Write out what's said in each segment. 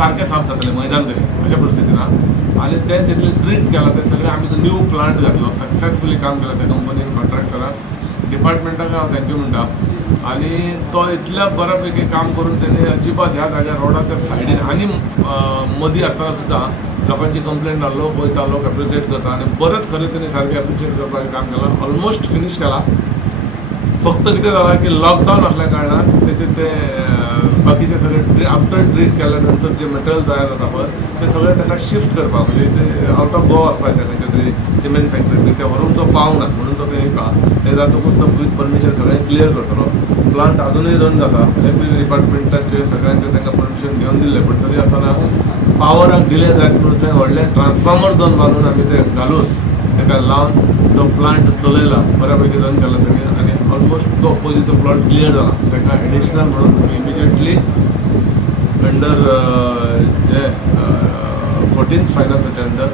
सारकें साफ जातलें मैदान कशें अशा परिस्थितीन आनी तें जितलें ट्रीट केलां तें सगळें आमी न्यू प्लांट घातलो सक्सेसफुली काम केलां त्या कंपनीन कॉन्ट्रॅक्टराक डिपार्टमेंटाक हांव थँक्यू म्हणटा आनी तो इतल्या बऱ्यापैकी काम करून तेणी अजिबात ह्या जाग्यार रोडाच्या सायडीन आनी मदीं आसतना सुद्दां लोकांची कंप्लेंट लोक वयता लोक एप्रिशिएट करता आनी बरेंच खरें तेणी सारकें एप्रिशिएट करपाचें काम केलां ऑलमोस्ट फिनीश केलां फक्त कितें जालां की लॉकडावन असल्या कारणान तेचे ते बाकीचे सगळे आफ्टर ट्रीट केल्या नंतर जे मटेरियल तयार जाता पळय ते सगळें ताका शिफ्ट करपाक म्हणजे ते आउट ऑफ गोवा वचपाक जाय खंयच्या तरी सिमेंट फॅक्टरी ते व्हरून तो पावना म्हणून तो ते ते जातकूच तो विथ परमिशन सगळें क्लियर करतलो प्लांट अजूनही रन जाता इलेक्ट्रीक डिपार्टमेंटाचे सगळ्यांचे तांकां परमिशन घेवन दिल्लें पण तरी आसतना पावराक डिले जायत म्हणून थंय व्हडले ट्रान्सफॉर्मर दोन बांदून आमी ते घालून ताका लावन तो प्लांट चलयला बऱ्यापैकी रन केला तेणी आनी ऑलमोस्ट तो पयलींचो प्लॉट क्लियर जाला ताका एडिशनल म्हणून इमिजिएटली अंडर हे 14th फायनान्साच्या अंडर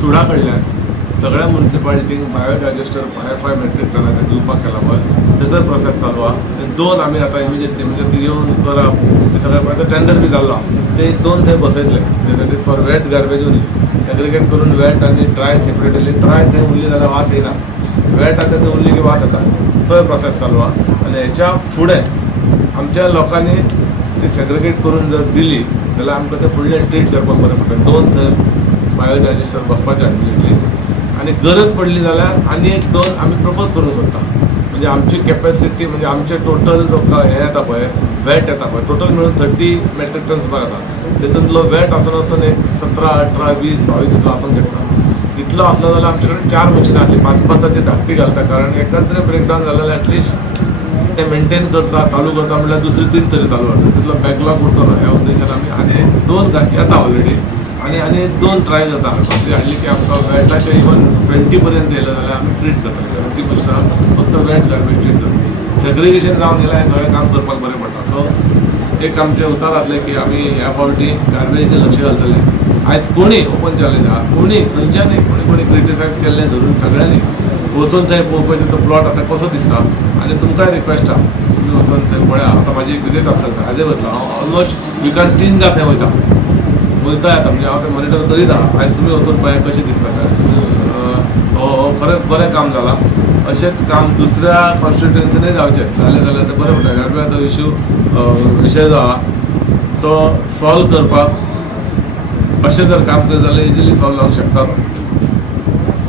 सुडा कडल्यान सगळ्या म्युनिसिपालिटींक बायोडायजेस्टर 5 मेट्रीक टनाचे दिवपाक केला पळय तेचो प्रोसेस चालू आहा ते 2 आमी आतां इमिजिएटली म्हणजे ती येवन करप ते सगळ्या पळय टेंडर बी जाल्लो ते 2 थंय बसयतले that is for wet garbage only segregate करून वेट आनी ड्राय सेपरेटली ड्राय थंय उरली जाल्यार वास येना वेट आतां थंय उरली की वास येता तो प्रोसेस चालू आहा आनी हेच्या फुडें आमच्या लोकांनी ती सेग्रिगेट करून जर दिली जाल्यार आमकां ते फुडलें ट्रीट करपाक बरें पडटलें 2 थंय बायोडायजेस्टर बसपाचें इमिजिएटली आनी गरज पडली जाल्यार आनी एक 2 आमी प्रपोज करूंक सोदता म्हणजे आमची कॅपॅसिटी म्हणजे आमचे टोटल जो हे येता पळय वेट येता पळय टोटल मिळून 30 मेट्रीक टन्स भार येता तितूंतलो वेट आसून एक 17, 18, 20, 22 इतलो आसूंक शकता इतलो आसलो जाल्यार आमचे कडेन 4 मशिनां आसली 5-5ची धाकटी घालता कारण एकाद्रें ब्रेकडावन जालें जाल्यार एटलिस्ट ते मेंटेन करता चालू करता म्हणल्यार दुसरी 3 तरी चालू करता तितलो बॅकलॉग उरतलो ह्या उद्देशान आमी आनी 2 येता ऑलरेडी आनी 2 ट्राय जाता ती हाडली की आमकां वेटाचे इवन 20 पर्यंत येयले जाल्यार आमी ट्रीट करता 20 मशिनां फक्त वेट गार्बेज ट्रीट करता सेग्रिगेशन जावन गेल्यार हें सगळें काम करपाक बरें पडटा सो एक आमचें उतार आसलें की आमी ह्या फावटी गार्बेजीचेर लक्ष घालतले आयज कोणी ओपन चॅलेंज आहा कोणी खंयच्यानी कोणी क्रिटिसायज केल्लें धरून सगळ्यांनी वचून थंय पळोवपाचें तो प्लॉट आतां कसो दिसता आनी तुमकांय रिक्वेस्ट आहा तुमी वचून थंय पळया आतां म्हाजी एक विजीट आसता हाजे वयतलो हांव ऑलमोस्ट विकान 3दां थंय वयता येता म्हणजे हांव तें मॉनिटर करीत आहा आनी तुमी वचून पळया कशें दिसता काय खरेंच बरें काम जालां अशेंच काम दुसऱ्या कॉन्स्टिट्युएन्सीनूय जावचें जालें जाल्यार तें बरें म्हणटा गार्बेजाचो विशय जो आहा तो सॉल्व करपाक अशें जर काम करत जाल्यार इजिली सॉल्व जावंक शकता